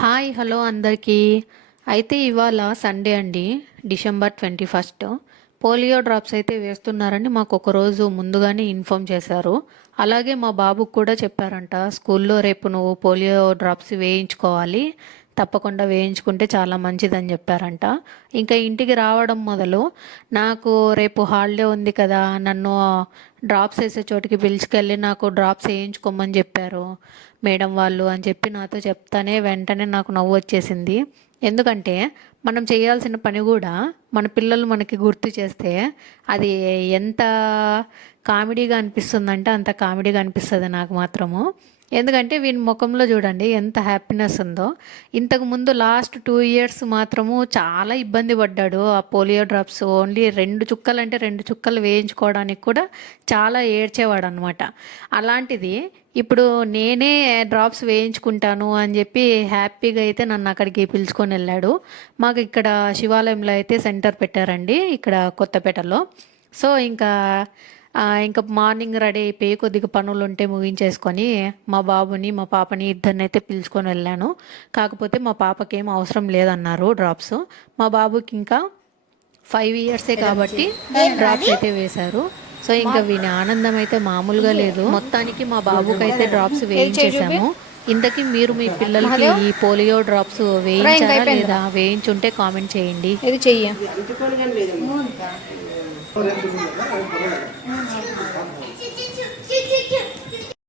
Hi hello అందరికీ. అయితే ఇవాళ సండే అండి, డిసెంబర్ 21. పోలియో డ్రాప్స్ అయితే వేస్తున్నారని మాకు ఒక రోజు ముందుగానే ఇన్ఫామ్ చేశారు. అలాగే మా బాబుకు కూడా చెప్పారంట, స్కూల్లో రేపు నువ్వు పోలియో డ్రాప్స్ వేయించుకోవాలి, తప్పకుండా వేయించుకుంటే చాలా మంచిదని చెప్పారంట. ఇంకా ఇంటికి రావడం మొదలు నాకు రేపు హాలిడే ఉంది కదా, నన్ను డ్రాప్స్ వేసే చోటికి పిలుచుకెళ్ళి నాకు డ్రాప్స్ వేయించుకోమని చెప్పారు మేడం వాళ్ళు అని చెప్పి నాతో చెప్తానే వెంటనే నాకు నవ్వు వచ్చేసింది. ఎందుకంటే మనం చేయాల్సిన పని కూడా మన పిల్లలు మనకి గుర్తు చేస్తే అది ఎంత కామెడీగా అనిపిస్తుందంటే అంత కామెడీగా అనిపిస్తుంది నాకు మాత్రము. ఎందుకంటే వీని ముఖంలో చూడండి ఎంత హ్యాపీనెస్ ఉందో. ఇంతకుముందు లాస్ట్ 2 ఇయర్స్ మాత్రము చాలా ఇబ్బంది పడ్డాడు. ఆ పోలియో డ్రాప్స్ ఓన్లీ 2 చుక్కలు అంటే 2 చుక్కలు వేయించుకోవడానికి కూడా చాలా ఏడ్చేవాడు అనమాట. అలాంటిది ఇప్పుడు నేనే డ్రాప్స్ వేయించుకుంటాను అని చెప్పి హ్యాపీగా అయితే నన్ను అక్కడికి పిలుచుకొని వెళ్ళాడు. మాకు ఇక్కడ శివాలయంలో అయితే సెంటర్ పెట్టారండి, ఇక్కడ కొత్తపేటలో. సో ఇంకా మార్నింగ్ రెడీ అయిపోయి కొద్దిగా పనులు ఉంటే ముగించేసుకొని మా బాబుని మా పాపని ఇద్దరిని అయితే పిలుచుకొని వెళ్ళాను. కాకపోతే మా పాపకి ఏం అవసరం లేదన్నారు డ్రాప్స్. మా బాబుకి ఇంకా 5 ఇయర్సే కాబట్టి డ్రాప్స్ అయితే వేశారు. సో ఇంకా వీని ఆనందం అయితే మామూలుగా లేదు. మొత్తానికి మా బాబుకి అయితే డ్రాప్స్ వేయించేసాము. ఇంతకీ మీరు మీ పిల్లలకి ఈ పోలియో డ్రాప్స్ వేయించారా లేదా? వేయించుంటే కామెంట్ చేయండి. ఇది చెయ్యి.